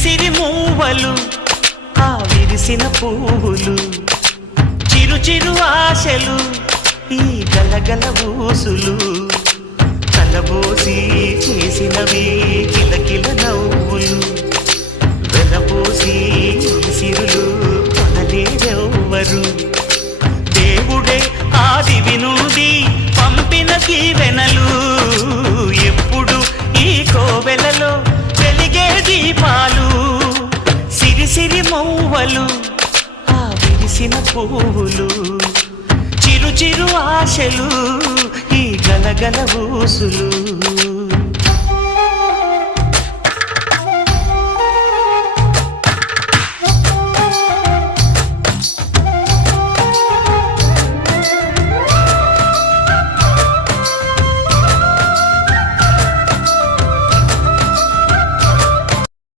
సిరి మూవలు ఆ విరిసిన పువ్వులు చిరు చిరు ఆశలు ఈ గలగల ఊసులు కలబోసి చేసినవి కిలకిల నవ్వులు వెలబోసి సిరులు కొనలేరెవ్వరు దేవుడే ఆదివి నుండి పంపిన దీవెనలు ఎప్పుడు ఈ కోవెలలో వెలిగే దీపాలు సిరి సిరి మౌవలు ఆ విరిసిన పువ్వులు చిరు చిరు ఆశలు ఈ గలగల ఊసులు